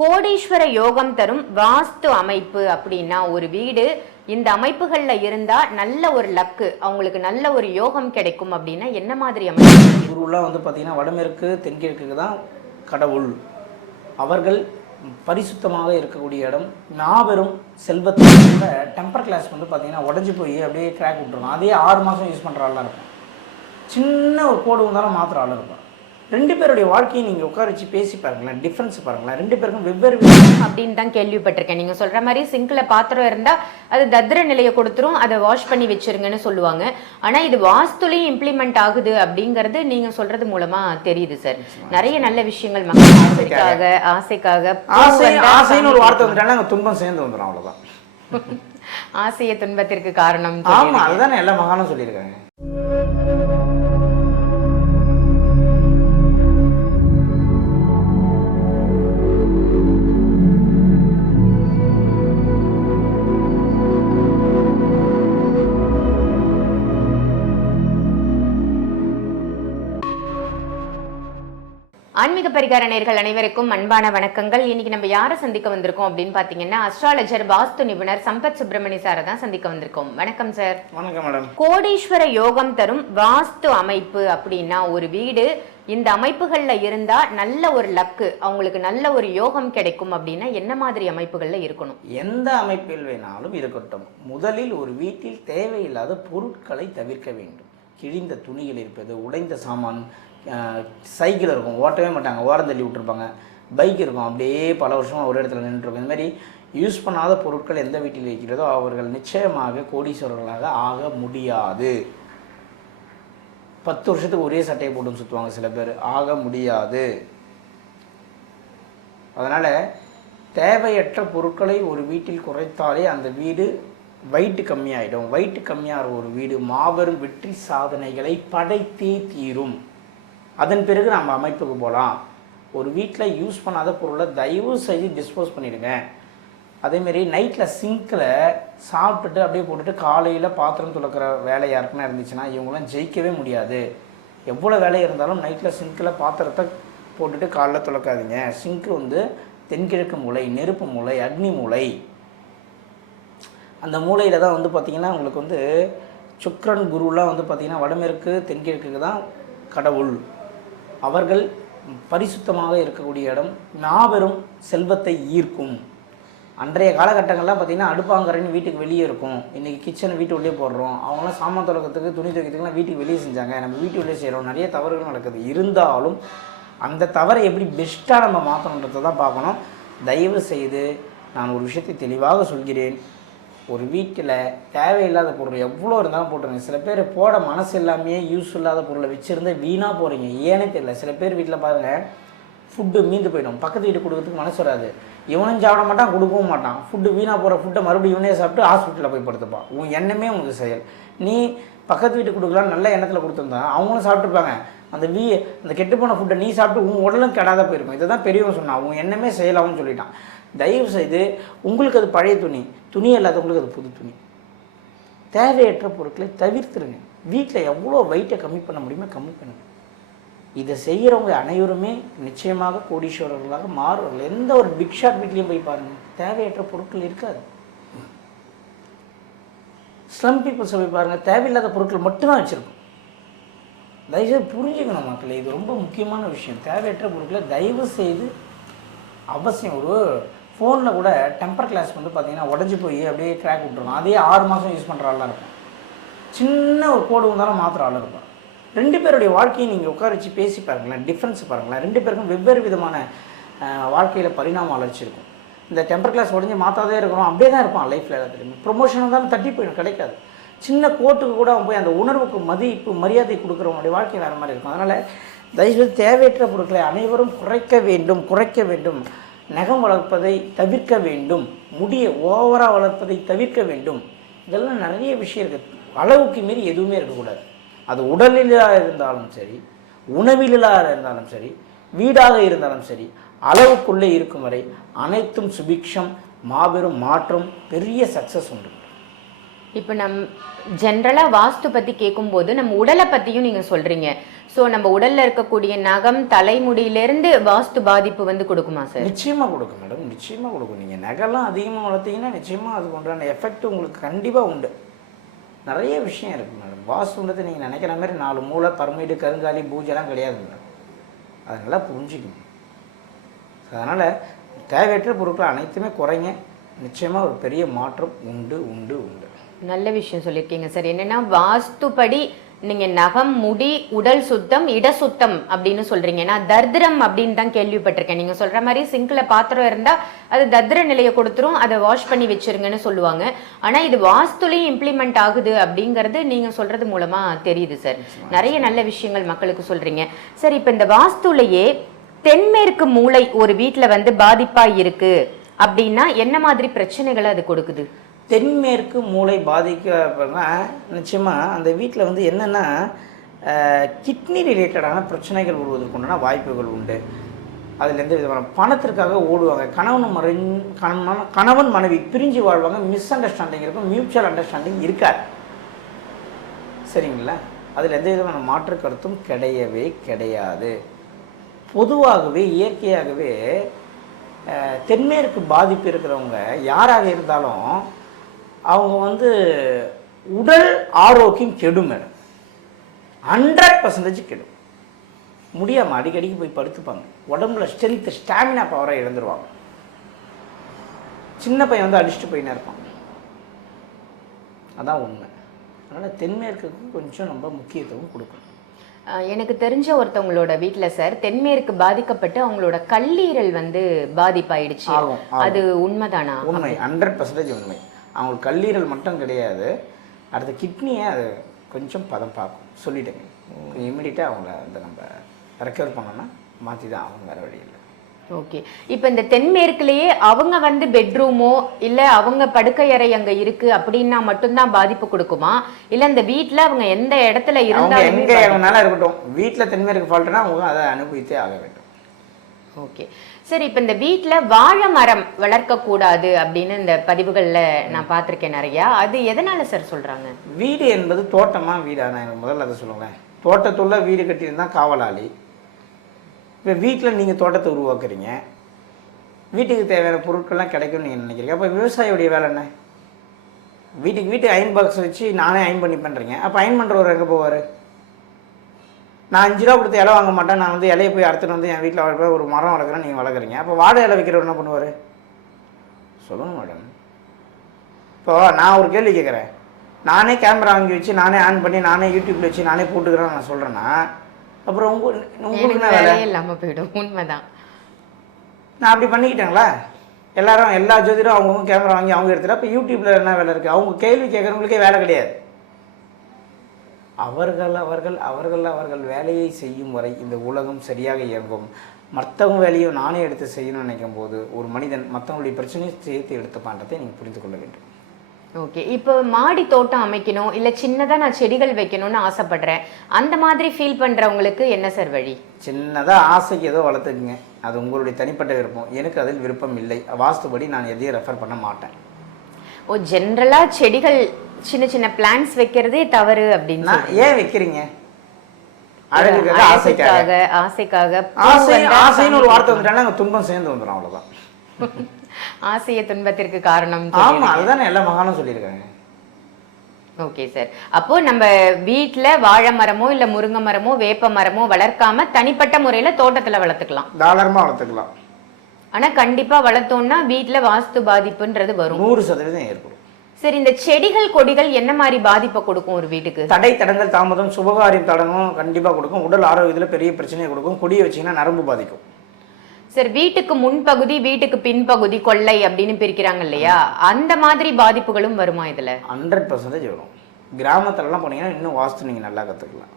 கோடீஸ்வர யோகம் தரும் வாஸ்து அமைப்பு அப்படின்னா ஒரு வீடு இந்த அமைப்புகள்ல இருந்தா நல்ல ஒரு லக்கு, அவங்களுக்கு நல்ல ஒரு யோகம் கிடைக்கும் அப்படின்னா என்ன மாதிரி அமைப்பு? குருலாம் பார்த்தீங்கன்னா வடமேற்கு தென்கிழக்கு தான் கடவுள். அவர்கள் பரிசுத்தமாக இருக்கக்கூடிய இடம். மாபெரும் செல்வத்தோட டெம்பர் கிளாஸ் பார்த்தீங்கன்னா உடஞ்சி போய் அப்படியே கிராக் விட்டுருக்கும். அதே 6 மாதம் யூஸ் பண்ணுற ஆளாக இருக்கும். சின்ன ஒரு கோடு வந்தாலும் மாத்திர ஆள் இருக்கும். 2 பேருடைய வாழ்க்கையை நீங்கள் உட்கார வச்சு பேசி பாருங்களேன், டிஃப்ரென்ஸ் பாருங்களேன். 2 பேருக்கும் வெவ்வேறு அப்படின்னு தான் கேள்விப்பட்டிருக்கேன். நீங்கள் சொல்கிற மாதிரி சிங்கில் பாத்திரம் இருந்தால் அது தத்ர நிலையை கொடுத்துரும், அதை வாஷ் பண்ணி வச்சிருங்கன்னு சொல்லுவாங்க. ஆனால் இது வாஸ்துலையும் இம்ப்ளிமெண்ட் ஆகுது அப்படிங்கிறது நீங்கள் சொல்கிறது மூலமாக தெரியுது சார். நிறைய நல்ல விஷயங்கள் மக்களுக்காக ஆசைக்காக ஆசைன்னு ஒரு வார்த்தை வந்துட்டாலும் அங்கே துன்பம் சேர்ந்து வந்துடும், அவ்வளோதான். ஆசைய துன்பத்திற்கு காரணம். ஆமாம், அதுதானே எல்லா மகானும் சொல்லியிருக்காங்க. ஆன்மீக பரிகார நேயர்கள் அனைவருக்கும் அன்பான வணக்கங்கள். இன்னைக்கு நம்ம யாரை சந்திக்க வந்திருக்கோம் அப்படின்னு பாத்தீங்கன்னா அஸ்ட்ராலஜர் வாஸ்து நிபுணர் சம்பத் சுப்பிரமணி சாரை தான் சந்திக்க வந்திருக்கோம். வணக்கம் சார். வணக்கம் மேடம். கோடீஸ்வர யோகம் தரும் வாஸ்து அமைப்பு அப்படின்னா ஒரு வீடு இந்த அமைப்புகள்ல இருந்தா நல்ல ஒரு லக்கு, அவங்களுக்கு நல்ல ஒரு யோகம் கிடைக்கும் அப்படின்னா என்ன மாதிரி அமைப்புகள்ல இருக்கணும்? எந்த அமைப்பில் வேணாலும் இருக்கட்டும். முதலில் ஒரு வீட்டில் தேவையில்லாத பொருட்களை தவிர்க்க வேண்டும். கிழிந்த துணிகள் இருப்பது, உடைந்த சாமான், சைக்கிள் இருக்கும் ஓட்டவே மாட்டாங்க, ஓரம் தள்ளி விட்டுருப்பாங்க. பைக் இருக்கும் அப்படியே பல வருஷமாக ஒரு இடத்துல நின்றுருக்கும். இந்த மாதிரி யூஸ் பண்ணாத பொருட்கள் எந்த வீட்டில் இருக்கிறதோ அவர்கள் நிச்சயமாக கோடீஸ்வரர்களாக ஆக முடியாது. 10 வருஷத்துக்கு ஒரே சட்டையை போட்டு சுற்றுவாங்க சில பேர், ஆக முடியாது. அதனால் தேவையற்ற பொருட்களை ஒரு வீட்டில் குறைத்தாலே அந்த வீடு வயிட்டு கம்மியாயிடும். வயிட்டு கம்மியாகிற ஒரு வீடு மாபெரும் வெற்றி சாதனைகளை படைத்தே தீரும். அதன் பிறகு நம்ம அமைப்புக்கு போகலாம். ஒரு வீட்டில் யூஸ் பண்ணாத பொருளை தயவு செய்து டிஸ்போஸ் பண்ணிவிடுங்க. அதேமாரி நைட்டில் சிங்கில் சாப்பிட்டுட்டு அப்படியே போட்டுட்டு காலையில் பாத்திரம் துளக்கிற வேலை யாருக்குன்னா இருந்துச்சுன்னா இவங்களாம் ஜெயிக்கவே முடியாது. எவ்வளோ வேலை இருந்தாலும் நைட்டில் சிங்கில் பாத்திரத்தை போட்டுட்டு காலைல துளக்காதீங்க. சிங்க்கு தென்கிழக்கு மூலை, நெருப்பு மூலை, அக்னி மூலை. அந்த மூலையில் தான் பார்த்திங்கன்னா உங்களுக்கு சுக்கிரன் குருலாம் பார்த்திங்கன்னா வடமேற்கு தென்கிழக்கு தான் கடவுள். அவர்கள் பரிசுத்தமாக இருக்கக்கூடிய இடம். மாபெரும் செல்வத்தை ஈர்க்கும். அன்றைய காலகட்டங்கள்லாம் பார்த்திங்கன்னா அடுப்பாங்கரைன்னு வீட்டுக்கு வெளியே இருக்கும். இன்றைக்கி கிச்சனை வீட்டு உள்ளே போடுறோம். அவங்களாம் சாமான் துலக்கத்துக்கு துணி துவைக்கிறதுக்குலாம் வீட்டுக்கு வெளியே செஞ்சாங்க. நம்ம வீட்டு உள்ளே செய்கிறோம். நிறைய தவறுகள் நடக்குது. இருந்தாலும் அந்த தவறை எப்படி பெஸ்ட்டாக நம்ம மாற்றணுன்றதை தான் பார்க்கணும். தயவு செய்து நான் ஒரு விஷயத்தை தெளிவாக சொல்கிறேன். ஒரு வீட்டில் தேவையில்லாத பொருள் எவ்வளோ இருந்தாலும் போட்டுருங்க. சில பேர் போட மனசு இல்லாமையே யூஸ் இல்லாத பொருளை வச்சுருந்து வீணாக போகிறீங்க. ஏன்னே தெரியல. சில பேர் வீட்டில் பாருங்கள், ஃபுட்டு மீந்து போயிடும். பக்கத்து வீட்டு கொடுக்கறதுக்கு மனசு வராது. இவனும் சாப்பிட மாட்டான், கொடுக்கவும் மாட்டான். ஃபுட்டு வீணாக போகிற ஃபுட்டை மறுபடியும் இவனே சாப்பிட்டு ஹாஸ்பிட்டலில் போய் படுத்துப்பான். உன் எண்ணமே உனக்கு செயல். நீ பக்கத்து வீட்டு கொடுக்கலாம் நல்ல எண்ணத்தில் கொடுத்துருந்தா அவங்களும் சாப்பிட்டுருப்பாங்க. அந்த கெட்டுப்போன ஃபுட்டை நீ சாப்பிட்டு உன் உடலும் கெடாத போயிருக்கும். இதை தான் பெரியவன் சொன்னான், உன் எண்ணமே செயலாகும்னு சொல்லிட்டான். தயவு செய்து உங்களுக்கு அது பழைய துணி இல்லாதவங்களுக்கு அது புது துணி. தேவையற்ற பொருட்களை தவிர்த்துருங்க. வீட்டில் எவ்வளோ வெயிட்டை கம்மி பண்ண முடியுமோ கம்மி பண்ணுங்க. இதை செய்கிறவங்க அனைவருமே நிச்சயமாக கோடீஸ்வரர்களாக மாறுவார்கள். எந்த ஒரு பிக் ஷாட் வீட்லேயும் போய் பாருங்கள், தேவையற்ற பொருட்கள் இருக்காது. ஸ்லம் பீப்புள்ஸை போய் பாருங்கள், தேவையில்லாத பொருட்கள் மட்டும்தான் வச்சுருக்கோம். தயவுசெய்து புரிஞ்சுக்கணும் மக்களே, இது ரொம்ப முக்கியமான விஷயம். தேவையற்ற பொருட்களை தயவு செய்து அவசியம். ஒரு ஃபோனில் கூட டெம்பர் கிளாஸ் பார்த்திங்கன்னா உடஞ்சி போய் அப்படியே கிராக் விட்டுருக்கும். அதே 6 மாதம் யூஸ் பண்ணுற ஆளாக இருக்கும். சின்ன ஒரு கோடு வந்தாலும் மாத்திர ஆள் இருக்கும். 2 பேருடைய வாழ்க்கையை நீங்கள் உட்கார வச்சு பேசி பாருங்களேன், டிஃப்ரென்ஸ் பாருங்களேன். 2 பேருக்கும் வெவ்வேறு விதமான வாழ்க்கையில் பரிணாமம் வளர்ச்சி இருக்கும். இந்த டெம்பர் கிளாஸ் உடஞ்சி மாற்றாதே இருக்கணும், அப்படியே தான் இருப்பான் லைஃப்பில். எல்லாத்துலேயுமே ப்ரொமோஷன் இருந்தாலும் தட்டி போயிடும், கிடைக்காது. சின்ன கோட்டுக்கு கூட அவன் போய் அந்த உணர்வுக்கு மதிப்பு மரியாதை கொடுக்குறவங்களுடைய வாழ்க்கை வேறு மாதிரி இருக்கும். அதனால் தயவுசெய்து தேவையற்ற பொருட்களை அனைவரும் குறைக்க வேண்டும். நகம் வளர்ப்பதை தவிர்க்க வேண்டும். முடியை ஓவராக வளர்ப்பதை தவிர்க்க வேண்டும். இதெல்லாம் நிறைய விஷயம் இருக்குது. அளவுக்கு மீறி எதுவுமே இருக்கக்கூடாது. அது உடலிலாக இருந்தாலும் சரி, உணவிலாக இருந்தாலும் சரி, வீடாக இருந்தாலும் சரி, அளவுக்குள்ளே இருக்கும் வரை அனைத்தும் சுபிக்ஷம், மாபெரும் மாற்றம், பெரிய சக்ஸஸ் உண்டு. இப்போ ஜென்ரலா வாஸ்து பத்தி கேட்கும்போது நம்ம உடலை பத்தியும் நீங்க சொல்றீங்க. ஸோ நம்ம உடல்ல இருக்கக்கூடிய நகம் தலைமுடியிலிருந்து வாஸ்து பாதிப்பு வந்து கொடுக்குமா சார்? நிச்சயமா கொடுக்கும் மேடம், நிச்சயமா கொடுக்கும். நீங்கள் நகைலாம் அதிகமாக வளர்த்தீங்கன்னா நிச்சயமா அதுக்கு உண்டான எஃபெக்ட் உங்களுக்கு கண்டிப்பாக உண்டு. நிறைய விஷயம் இருக்குது மேடம். வாஸ்துன்றது நீங்கள் நினைக்கிற மாதிரி 4 மூளை பரமீடு கருங்காலி பூஜைலாம் கிடையாது மேடம். அதை நல்லா புரிஞ்சுக்கணும். அதனால் தேவையற்ற பொருட்கள் அனைத்துமே குறைங்க. நிச்சயமாக ஒரு பெரிய மாற்றம் உண்டு உண்டு உண்டு. நல்ல விஷயம் சொல்லியிருக்கீங்க சார். என்னன்னா வாஸ்துப்படி நீங்க நகம் முடி உடல் சுத்தம் இட சுத்தம் அப்படின்னு சொல்றீங்க. நான் தர்திரம் அப்படின்னு தான் கேள்விப்பட்டிருக்கேன். நீங்க சொல்ற மாதிரி சிங்க்ல பாத்திரம் இருந்தா அது தர்திர நிலையை கொடுத்துரும், அதை வாஷ் பண்ணி வச்சிருங்கன்னு சொல்லுவாங்க. ஆனா இது வாஸ்துலையும் இம்ப்ளிமெண்ட் ஆகுது அப்படிங்கறது நீங்க சொல்றது மூலமா தெரியுது சார். நிறைய நல்ல விஷயங்கள் மக்களுக்கு சொல்றீங்க சார். இப்ப இந்த வாஸ்துலையே தென்மேற்கு மூலை ஒரு வீட்டுல வந்து பாதிப்பா இருக்கு அப்படின்னா என்ன மாதிரி பிரச்சனைகளை அது கொடுக்குது? தென்மேற்கு மூளை பாதிக்கப்படுறா நிச்சயமாக அந்த வீட்டில் வந்து என்னென்னா கிட்னி ரிலேட்டடான பிரச்சனைகள் வருவதற்குண்டான வாய்ப்புகள் உண்டு. அதில் எந்த விதமான பணத்திற்காக ஓடுவாங்க. கணவன் மனைவி பிரிஞ்சு வாழ்வாங்க. மிஸ் அண்டர்ஸ்டாண்டிங் இருக்கும், மியூச்சுவல் அண்டர்ஸ்டாண்டிங் இருக்காது. சரிங்களா? அதில் எந்த விதமான மாற்று கருத்தும் கிடையவே கிடையாது. பொதுவாகவே இயற்கையாகவே தென்மேற்கு பாதிப்பு இருக்கிறவங்க யாராக இருந்தாலும் அவங்க வந்து உடல் ஆரோக்கியம் கெடும் மேடம். 100% கெடும். முடியாமல் அடிக்கடிக்கு போய் படுத்துப்பாங்க. உடம்புல ஸ்ட்ரென்த் ஸ்டாமினா பவரை இழந்துருவாங்க. சின்ன பையன் வந்து அடிச்சுட்டு போயின்னு இருப்பாங்க. அதான் உண்மை. அதனால் தென்மேற்குக்கு கொஞ்சம் நம்ம முக்கியத்துவம் கொடுக்கணும். எனக்கு தெரிஞ்ச ஒருத்தவங்களோட வீட்டில் சார் தென்மேற்கு பாதிக்கப்பட்டு அவங்களோட கல்லீரல் வந்து பாதிப்பாயிடுச்சு. அது உண்மைதானா? உண்மை, 100% உண்மை. அவங்களுக்கு கல்லீரல் மட்டும் கிடையாது, அடுத்த கிட்னியை அது கொஞ்சம் பதம் பார்க்கும். சொல்லிட்டேங்க. இம்மிடியட்டாக அவங்கள அந்த நம்ம ரெக்கவர் பண்ணோன்னா மாற்றி தான் அவங்க, வேறு வழி இல்லை. ஓகே. இப்போ இந்த தென்மேற்குலேயே அவங்க வந்து பெட்ரூமோ இல்லை அவங்க படுக்கை அறை அங்கே இருக்கு அப்படின்னா மட்டும்தான் பாதிப்பு கொடுக்குமா? இல்லை இந்த வீட்டில் அவங்க எந்த இடத்துல இருந்தாலும் எங்கே வேணாலும் இருக்கட்டும், வீட்டில் தென்மேற்கு ஃபால்ட்னா அவங்க அதை அனுபவித்தே ஆக வேண்டும். ஓகே சரி. இப்போ இந்த வீட்டில் வாழை மரம் வளர்க்கக்கூடாது அப்படின்னு இந்த பதிவுகளில் நான் பார்த்துருக்கேன் நிறையா. அது எதனால சார் சொல்கிறாங்க? வீடு என்பது தோட்டமாக வீடா? நான் எனக்கு முதல்ல அதை சொல்லுங்களேன். தோட்டத்துள்ள வீடு கட்டியிருந்தால் காவலாளி. இப்போ வீட்டில் நீங்கள் தோட்டத்தை உருவாக்குறீங்க, வீட்டுக்கு தேவையான பொருட்கள்லாம் கிடைக்கும்னு நீங்கள் நினைக்கிறீங்க. அப்போ விவசாயியுடைய வேலை என்ன? வீட்டுக்கு அயன் பாக்ஸ் வச்சு நானே அயன் பண்ணி பண்ணுறீங்க. அப்போ அயன் பண்ணுறவர் எங்கே போவார்? நான் 5 ரூபா கொடுத்து இலை வாங்க மாட்டேன், நான் வந்து இலையை போய் அறுத்துட்டு வந்து என் வீட்டில் வளர்ப்பேன். ஒரு மரம் வளர்க்குறேன், நீங்கள் வளர்க்குறீங்க. அப்போ வாடகை இலை வைக்கிறவர் என்ன பண்ணுவார்? சொல்லுங்கள் மேடம். இப்போ நான் ஒரு கேள்வி கேட்குறேன். நானே கேமரா வாங்கி வச்சு நானே ஆன் பண்ணி நானே யூடியூப்பில் வச்சு நானே போட்டுக்கிறேன்னு நான் சொல்கிறேன்னா அப்புறம் உங்களுக்கு வேலை இல்லாமல் போயிடும். உண்மைதான். நான் அப்படி பண்ணிக்கிட்டேங்களா? எல்லா ஜோதிடம் அவங்கவுங்க கேமரா வாங்கி அவங்க எடுத்துகிட்டு அப்போ யூடியூப்பில் என்ன வேலை இருக்குது? அவங்க கேள்வி கேட்குறவங்களுக்கே வேலை கிடையாது. அவர்கள் வேலையை செய்யும் வரை இந்த உலகம் சரியாக இயங்கும். மற்றவங்க வேலையும் நானே எடுத்து செய்யணும்னு நினைக்கும் போது ஒரு மனிதன் மற்றவங்களுடைய பிரச்சனையை சேர்த்து எடுத்துப்பான்றதை நீங்கள் புரிந்து கொள்ள வேண்டும். ஓகே. இப்போ மாடி தோட்டம் அமைக்கணும் இல்லை சின்னதாக நான் செடிகள் வைக்கணும்னு ஆசைப்படுறேன், அந்த மாதிரி ஃபீல் பண்ணுறவங்களுக்கு என்ன சார் வழி? சின்னதாக ஆசைக்கு ஏதோ வளர்த்துக்குங்க, அது உங்களுடைய தனிப்பட்ட விருப்பம். எனக்கு அதில் விருப்பம் இல்லை. வாஸ்துபடி நான் எதையும் ரெஃபர் பண்ண மாட்டேன். ஓ, ஜென்ரலாக செடிகள் சின்ன சின்ன பிளான்ஸ் வைக்கிறதே தவறு அப்படின்னு ஏன் வைக்கிறீங்க? அழகுக்காக, ஆசைக்காக. ஆசைன்னு ஒரு வார்த்தை வந்துட்டாலும் அங்கே துன்பம் சேர்ந்து வந்துடும், அவ்வளோதான். ஆசைய துன்பத்திற்கு காரணம். ஆமா, அதுதானே எல்லா மகானும் சொல்லியிருக்காங்க. Okay sir. அப்போ நம்ம வீட்டுல வாழை மரமோ இல்ல முருங்கை மரமோ வேப்ப மரமோ வளர்க்காம தனிப்பட்ட முறையில தோட்டத்துல வளர்த்துக்கலாம், தாராளமா வளர்த்துக்கலாம். ஆனா கண்டிப்பா வளர்த்தோம்னா வீட்டுல வாஸ்து பாதிப்புன்றது வரும், 100% ஏற்படும். சரி, இந்த செடிகள் கொடிகள் என்ன மாதிரி பாதிப்பை கொடுக்கும் ஒரு வீட்டுக்கு? தடை தடங்கள் தாமதம் சுபகாரியம் தடங்கும் கண்டிப்பா கொடுக்கும். உடல் ஆரோக்கியத்துல பெரிய பிரச்சனையை கொடுக்கும். கொடியை வச்சீங்கன்னா நரம்பு பாதிக்கும். சார், வீட்டுக்கு முன்பகுதி வீட்டுக்கு பின்பகுதி கொள்ளை அப்படின்னு பிரிக்கிறாங்க இல்லையா, அந்த மாதிரி பாதிப்புகளும் வருமா இதுல? 100% வரும். கிராமத்துலலாம் போனீங்கன்னா இன்னும் வாஸ்து நீங்க நல்லா கத்துக்கலாம்.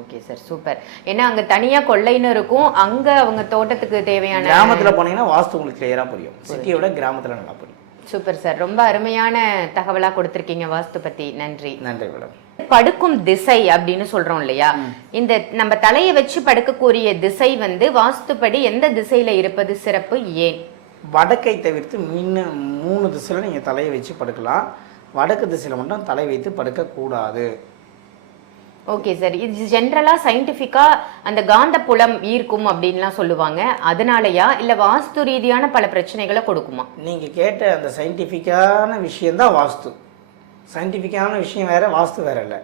Okay sir, super. ஏன்னா அங்க தனியா கொள்ளைன்னு இருக்கும், அங்க அவங்க தோட்டத்துக்கு தேவையான. கிராமத்துல போனீங்கன்னா வாஸ்து உங்களுக்கு கிளியரா புரியும், சிட்டியை விட கிராமத்துல நல்லா புரியும். சூப்பர் சார், ரொம்ப அருமையான தகவலா கொடுத்திருக்கீங்க வாஸ்து பத்தி. நன்றி. நன்றி மேடம். படுக்கும் திசை அப்படின்னு சொல்றோம் இல்லையா, இந்த நம்ம தலையை வச்சு படுக்கக்கூடிய திசை வந்து வாஸ்துப்படி எந்த திசையில இருப்பது சிறப்பு, ஏன்? வடக்கை தவிர்த்து 3 திசையில நீங்க தலையை வச்சு படுக்கலாம். வடக்கு திசையில் மட்டும் தலை வைத்து படுக்கக்கூடாது. Okay sir. இது ஜென்ரலா சயின்டிஃபிக்கா அந்த காந்த புலம் ஈர்க்கும் அப்படின்லாம் சொல்லுவாங்க. அதனாலயா இல்ல வாஸ்து ரீதியான பல பிரச்சனைகளை கொடுக்குமா? நீங்கள் கேட்ட அந்த சயின்டிஃபிக்கான விஷயந்தான் வாஸ்து. சயின்டிஃபிக்கான விஷயம் வேறு, வாஸ்து வேறு இல்லை.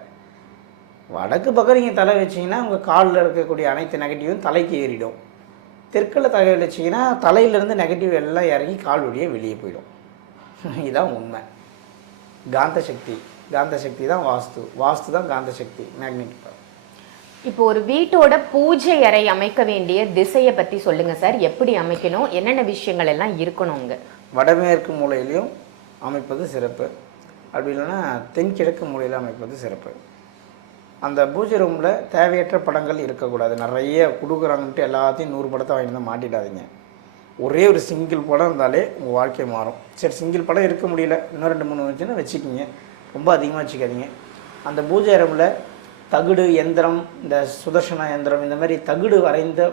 வடக்கு பக்கம் நீங்கள் தலை வச்சிங்கன்னா உங்கள் காலில் இருக்கக்கூடிய அனைத்து நெகட்டிவும் தலைக்கு ஏறிடும். தெற்கில் தலை வச்சிங்கன்னா தலையிலேருந்து நெகட்டிவ் எல்லாம் இறங்கி கால் வழியே வெளியே போயிடும். இதுதான் உண்மை. காந்த சக்தி தான் வாஸ்து, வாஸ்து தான் காந்த சக்தி, மேக்னெட்டிக் பவர். இப்போ ஒரு வீட்டோட பூஜை அறை அமைக்க வேண்டிய திசையை பற்றி சொல்லுங்க சார். எப்படி அமைக்கணும், என்னென்ன விஷயங்கள் எல்லாம் இருக்கணுங்க? வடமேற்கு மூலையிலையும் அமைப்பது சிறப்பு, அப்படி இல்லைன்னா தென்கிழக்கு மூலையில் அமைப்பது சிறப்பு. அந்த பூஜை ரூமில் தேவையற்ற படங்கள் இருக்கக்கூடாது. நிறைய கொடுக்குறாங்கன்ட்டு எல்லாத்தையும் 100 படத்தை வாங்கிட்டு வந்து மாட்டிடாதீங்க. ஒரே ஒரு சிங்கிள் படம் இருந்தாலே உங்கள் வாழ்க்கை மாறும். சரி, சிங்கிள் படம் இருக்க முடியல, இன்னும் 2-3 வச்சுன்னா வச்சுக்கிங்க, ரொம்ப அதிகமாக வச்சுக்காதீங்க. அந்த பூஜை ரூமில் தகுடு எந்திரம், இந்த சுதர்சன எந்திரம், இந்த மாதிரி தகுடு வரைந்த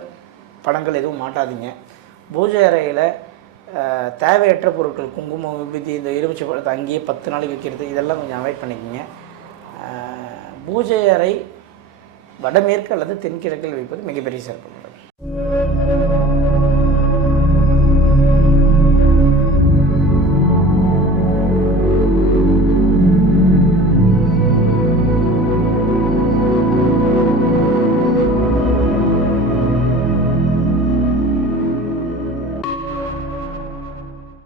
படங்கள் எதுவும் மாட்டாதீங்க. பூஜை அறையில் தேவையற்ற பொருட்கள், குங்குமம், விபூதி, இந்த எலுமிச்சை பழத்தை அங்கேயே 10 நாளைக்கு வைக்கிறது, இதெல்லாம் கொஞ்சம் அவாய்ட் பண்ணிக்கோங்க. பூஜை அறை வடமேற்கு அல்லது தென்கிழக்கில் வைப்பது மிகப்பெரிய சிறப்பு.